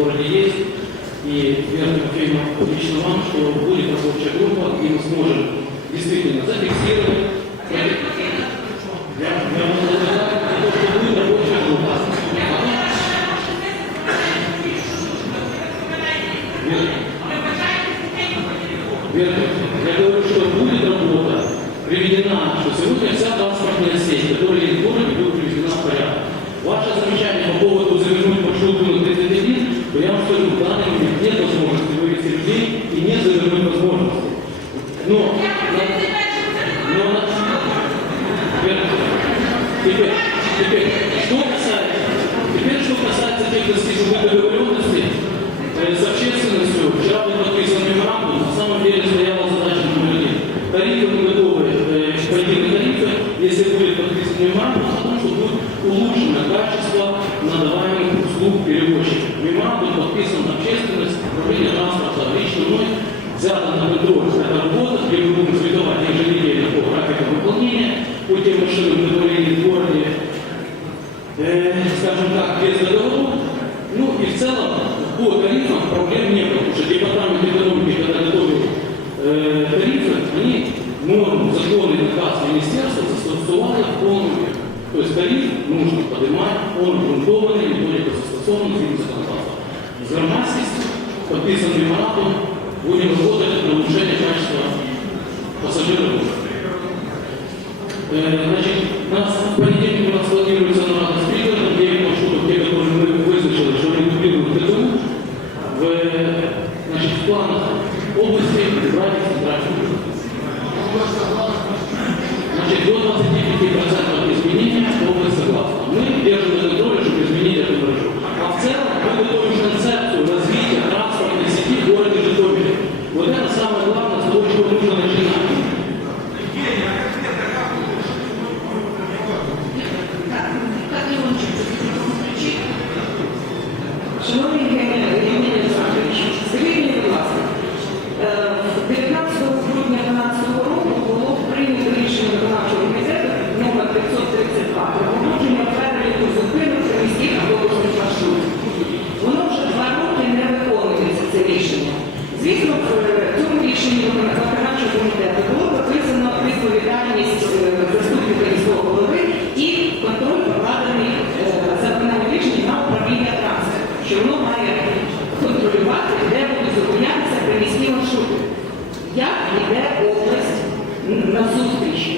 городе есть. И Вера Тимофеевна, лично вам, что будет рабочая группа, и мы сможем действительно зафиксировать. Я, я вам то, что будет рабочая группа. Вера, я говорю, что будет работа приведена, что сегодня вся транспортная сеть, которая если будет подписан меморандум, о том, что будет улучшено качество надаваемых услуг перевозчиков. Меморандум подписан общественность, управление транспорта, лично мной, взято на контроль эта работа, где мы будем световать еженедельно по графику выполнения, по тем машинам, которые есть в городе, э, скажем так, без договоров. Ну и в целом по тарифам проблем не было, потому что департамент экономики, когда готовил э, тарифы, они норму, законы, наказ министерства застосовали в полном мере. То есть тариф нужно поднимать, он грунтованный, методика застосована, згідно законодательства. С громадскостью подписан меморандум, будем работать на улучшение качества пассажиров. Э, Значит, у нас в понедельник у нас планируется нарада с пригородом, 9 маршрутов, те, которые мы вызначили, что они дублируют ГТУ, в, э, значит, в планах области брать центральную. Значит, до 25% изменения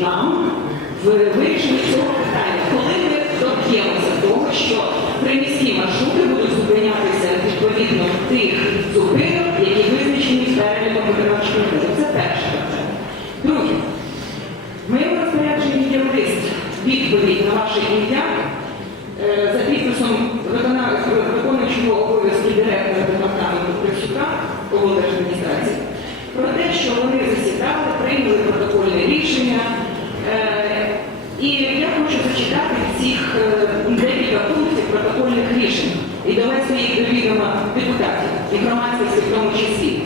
нам в вирішенні цього питання, коли ми доб'ємося того, що приміські маршрути будуть зупинятися відповідно тих зупинок, які визначені переліком виконавчого комітету. Це перше питання. Друге, в моєму розпорядженні є лист відповідь на ваше ім'я е, за підписом викона- виконуючого обов'язки директора департаменту Кравчука облдержадміністрації про те, що вони засідали, прийняли протокольне рішення. Е, І я хочу зачитати цих е, декілька пунктів протокольних рішень і довести їх до відома депутатів і громадськості в тому числі.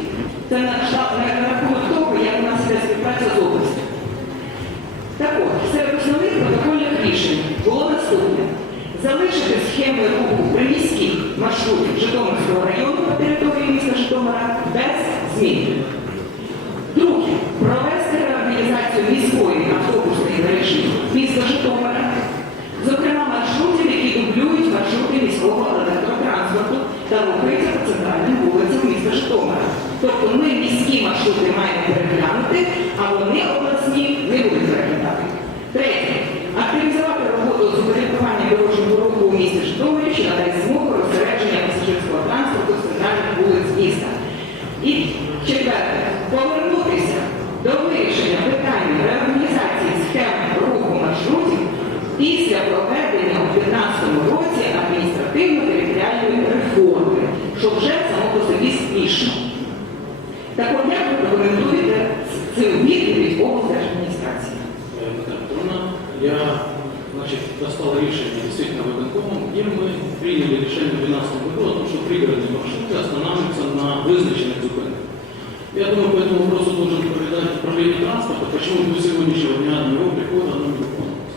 Це на кшталт- на на рахунок того, як у нас іде співпраця з областю. Так от, серед основних протокольних рішень було наступне. Залишити схеми руху приміських маршрутів Житомирського району по території міста Житомира без змін. Друге. Провести реорганізацію міської автобусної мережі міста Житомира, зокрема маршрутів, які дублюють маршрути міського електротранспорту та рухаються по центральним вулицям міста Житомира. Тобто ми міські маршрути маємо переглянути, а вони по собі спішно. Так от як ви прокоментуєте цю відповідь облдержадміністрації? Э, Наталья Петровна, я значит, достал решение действительно выконкомом, где мы приняли решение в 2012 году о том, что пригородные маршруты останавливаются на вызначенных зупинках. Я думаю, по этому вопросу должен повидать управление транспорта, почему до сегодняшнего дня от него прихода оно не выполнилось.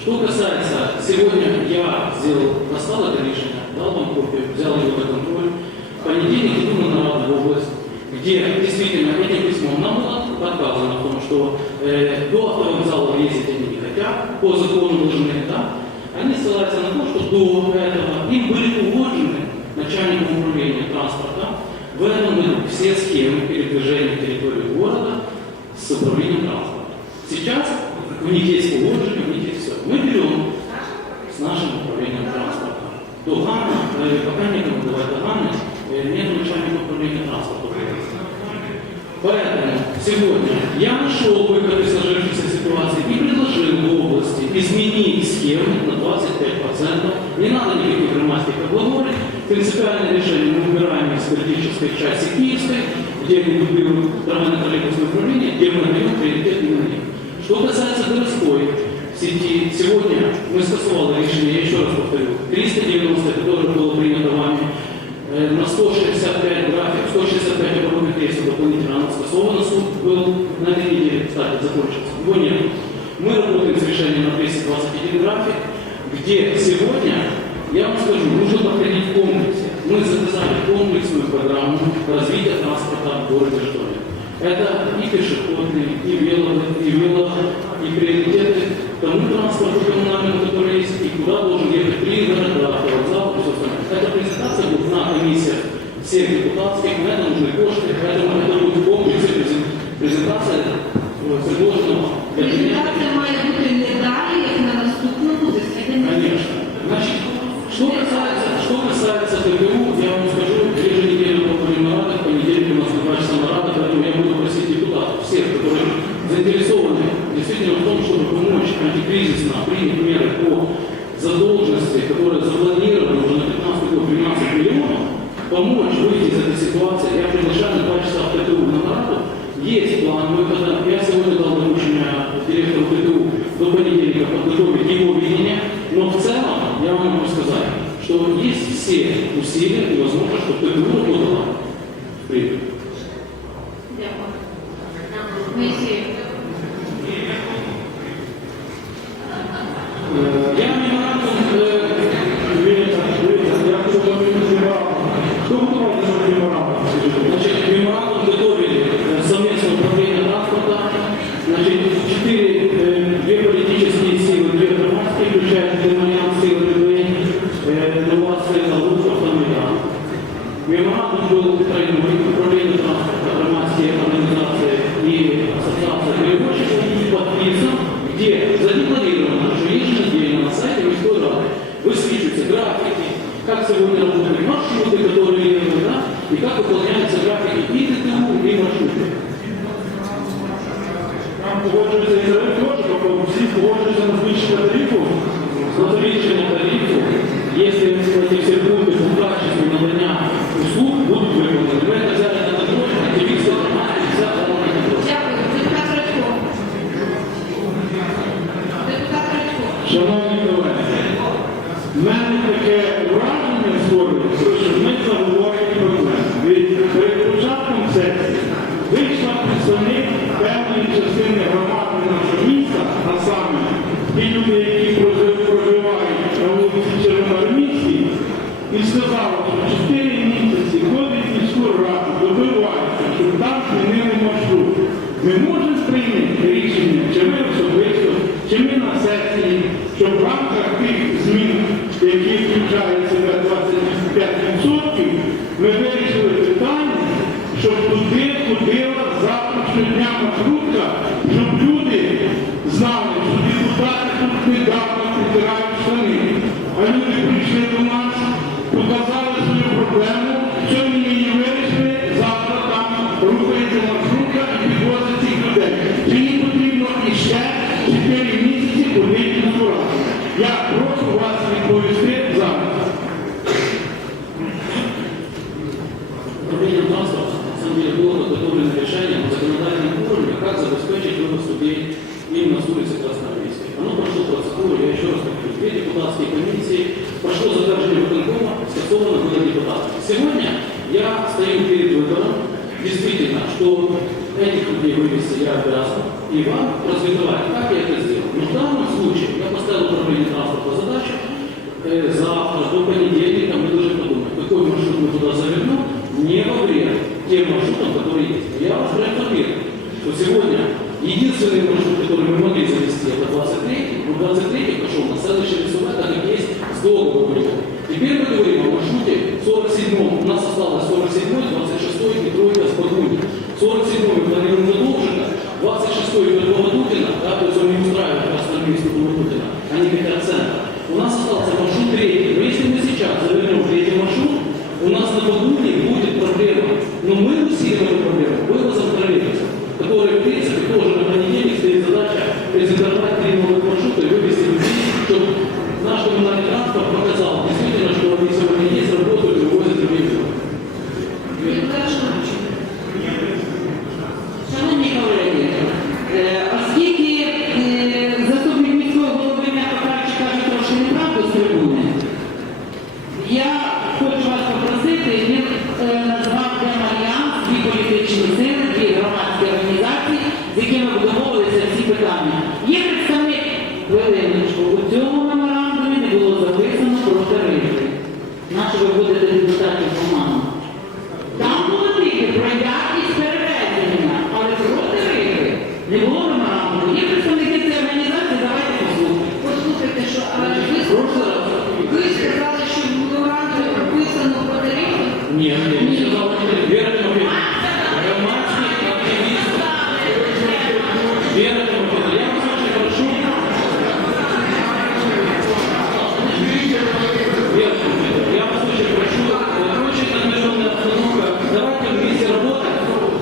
Что касается, сегодня я сделал, достал это решение, дал вам копию, взял его на контроль. в понедельник иду на Новодвор область, где действительно этим письмом нам было отказано о том, что э, до зала ездить они не хотят, по закону должны, да, они ссылаются на то, что до этого им были уволены начальником управления транспорта в этом году все схемы передвижения территории города с управлением транспорта. Сейчас у них есть угоджение, у них есть все. Мы берем с нашим управлением транспорта. До Гана, э, пока некому давать до Ганы, нет начальника управления транспорта. Поэтому сегодня я нашел выход из сложившейся ситуации и предложил в области изменить схему на 25%. Не надо никаких громадских обговорок. Принципиальное решение мы выбираем из критической части Киевской, где мы выберем трамвайно-троллейбусное управление, где мы найдем приоритет именно них. Что касается городской сети, сегодня мы скасовали решение, я еще раз повторю, 390, которое было принято вами Э, на 165 график, 165 оборотных рейсов дополнительно она скасована, суд был на этой неделе, кстати, закончился. Его нет. Мы работаем с решением на 221 график, где сегодня, я вам скажу, нужно подходить в комплексе. Мы заказали комплексную программу развития транспорта в городе Житомире. Это и пешеходный, и вело, и вело, и приоритет цим депутатським методом, кошти, методом щоб ти не було зламати. Прийняти. завтрашнього дня маршрутка, щоб люди знали, що депутати тут недавно підбирають штани, а люди прийшли до тем маршрутам, которые есть. Ну, я вам гарантирую, что сегодня единственный маршрут, который мы могли завести, это 23-й, но 23-й пошел на следующий результат, так как есть с долгого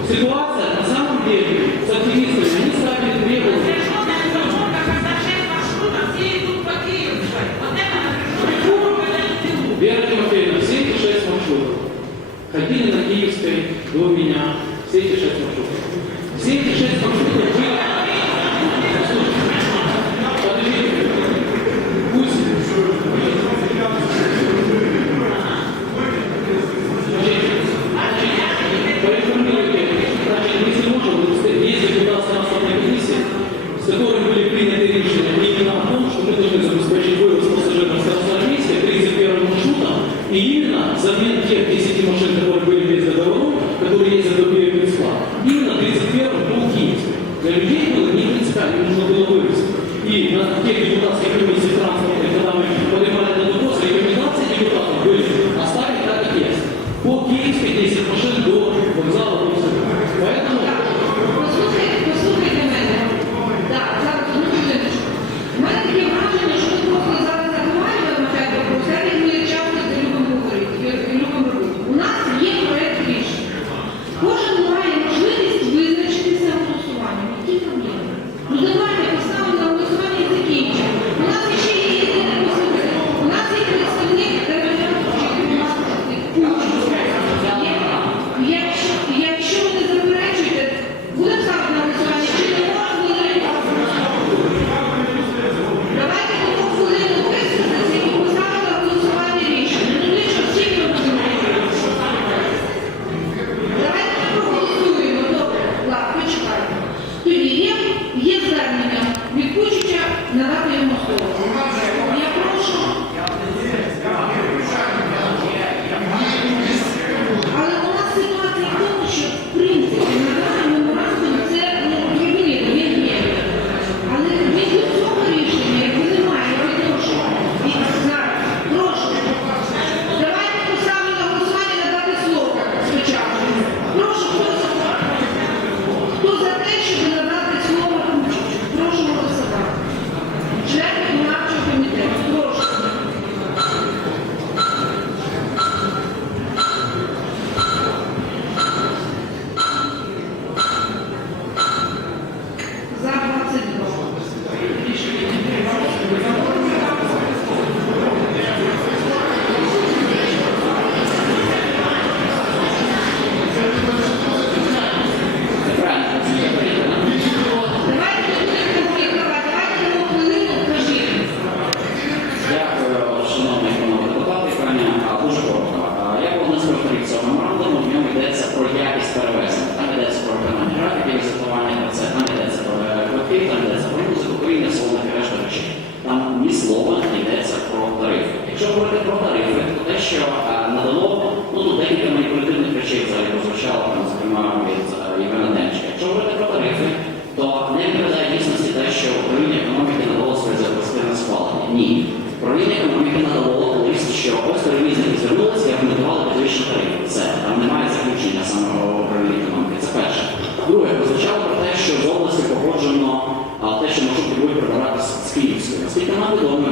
Ситуация на самом деле с активистами, они ставят требования. Вера Тимофеевна, все эти шесть маршрутов ходили на Киевской до меня, все эти шесть маршрутов. Хочу ще надати йому слово. Я прошу.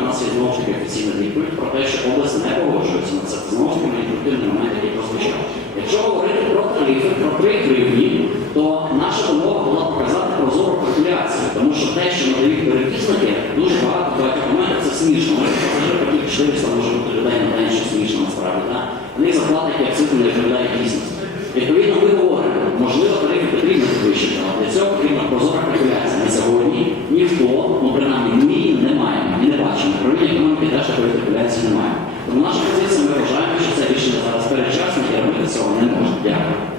у нас є знову ж таки офіційна відповідь про те, що область не погоджується на це. Знову ж таки, маніпулятивний момент, який прозвучав. Якщо говорити про тарифи, про прикривні, то наша умова була показати прозору калькуляцію, тому що те, що надають перевізники, дуже багато моментів це смішно. Ми пасажир 400 може бути людей на день, що смішно насправді. В них заплатить, як цифри не виглядає дійсності. Відповідно, ми говоримо, можливо, тарифи потрібно підвищити, але для цього потрібна прозора калькуляція. Не сьогодні ніхто, ну принаймні. Ні, немає. Ми не бачимо. Управління економіки теж такої відповідальності немає. Тому наша позиція, ми вважаємо, що це рішення зараз передчасне і робити цього не можна. Дякую.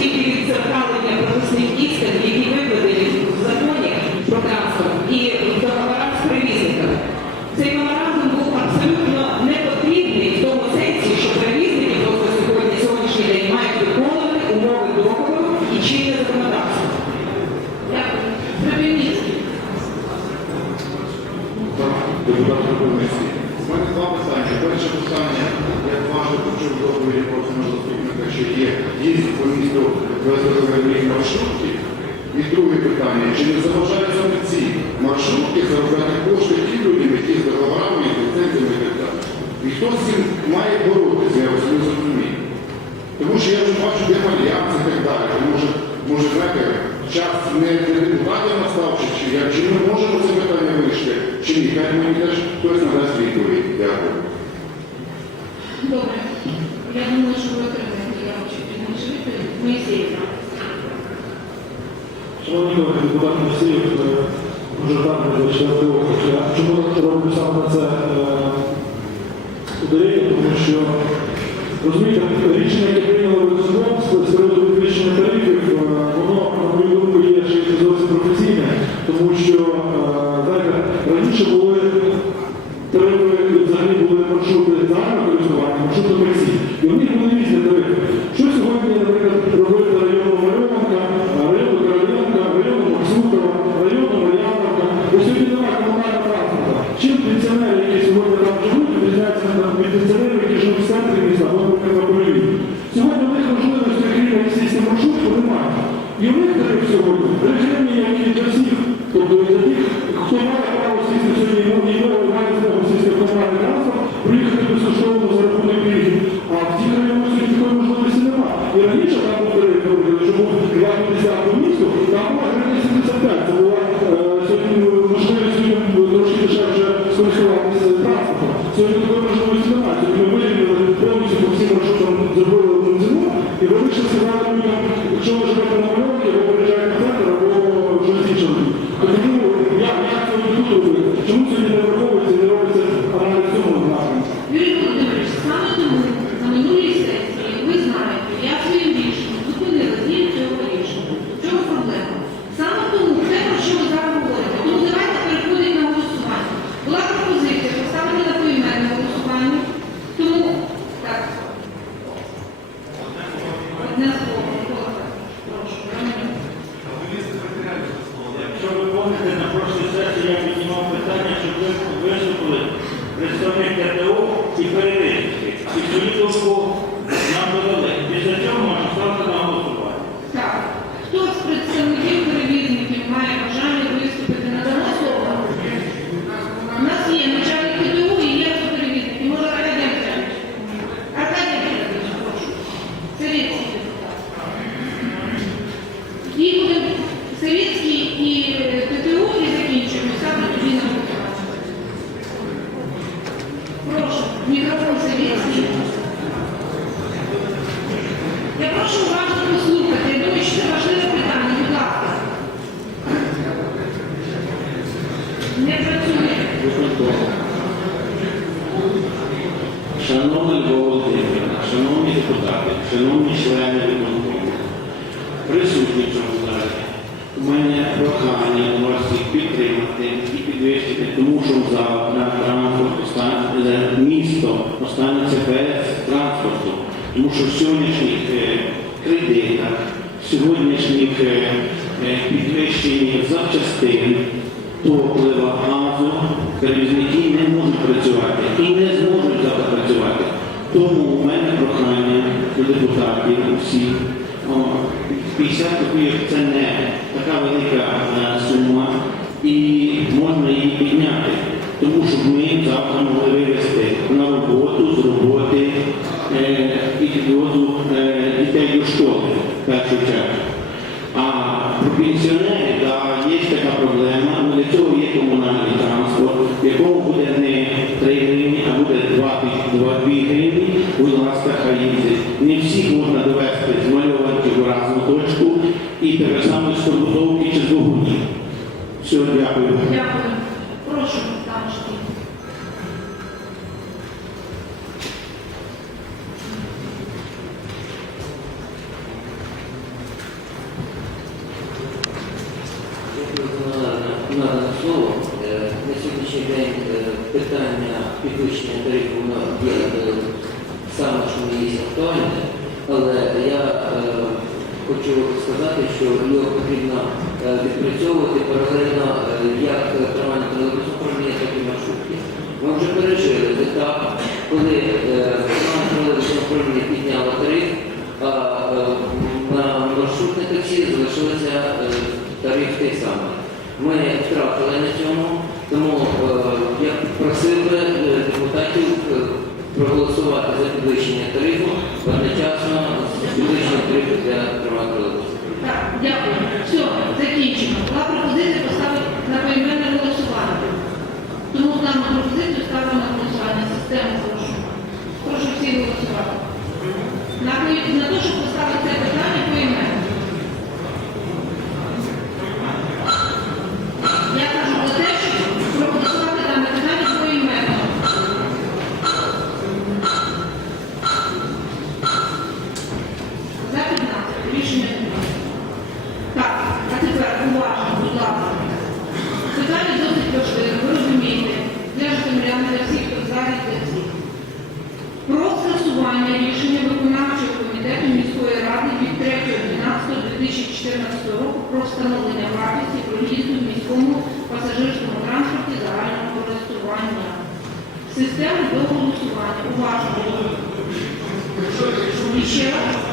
тільки від відзеркалення Дякую. Добре. Я думаю, що ви отримаєте явочку підміжити. Ми сіємо. Шановні колеги, депутат Мусіїв, мажоритарний е, для члена блоку. Чому я саме на це е, ударення? Тому що, розумієте, рішення, яке прийняло Верховний з приводу підвищення тарифів, е, воно, на мою думку, є ще зовсім професійне, тому що, знаєте, раніше було... do município. Eu me 끝났고 Шановна Володимира, шановні депутати, шановні члени виконкому, присутні в цьому залі, у мене прохання у вас всіх підтримати і підвищити, тому що завтра транспорт місто останеться без транспорту, тому що в сьогоднішніх е, кредитах, в сьогоднішніх е, е, підвищеннях запчастин топлива, газу, перевізники не можуть працювати і не зможуть завтра працювати. Тому у мене прохання до депутатів усіх. 50 копійок це не така велика е, сума і можна її підняти, тому що ми завтра могли вивезти на роботу, з роботи е, і е, дітей до школи в першу чергу пенсіонерів, да, є така проблема, але для цього є комунальний транспорт, в якому буде не 3 гривні, а буде 2 гривні, будь ласка, хай їздять. Не всіх можна довести з мальованки в разну точку і так само з побудовки чи з вогні. Все, дякую. Тариф той самий. Ми втратили на цьому, тому е, я просив би е, депутатів е, проголосувати за підвищення тарифу одночасно з тарифу для тривалого. Так, дякую. Все, закінчено. Була пропозиція поставити на поіменне голосування. Тому дану пропозицію ставимо на голосування. Систему прошу. Прошу всі голосувати. На, пої- на те, щоб поставити це питання поіменно. Я кажу про те, щоб проголосувати дане питання поіменно. За 15. Рішення немає. Так, а тепер уважно, будь ласка. Досить ви розумієте, для житомирян, для всіх, хто в залі, для всіх. Про скасування рішення виконавчого комітету міської ради від 3.12.2014 року про встановлення вартості проїзду в міському пасажирському транспорті загального користування. Систему до голосування. Уважно. Ще раз.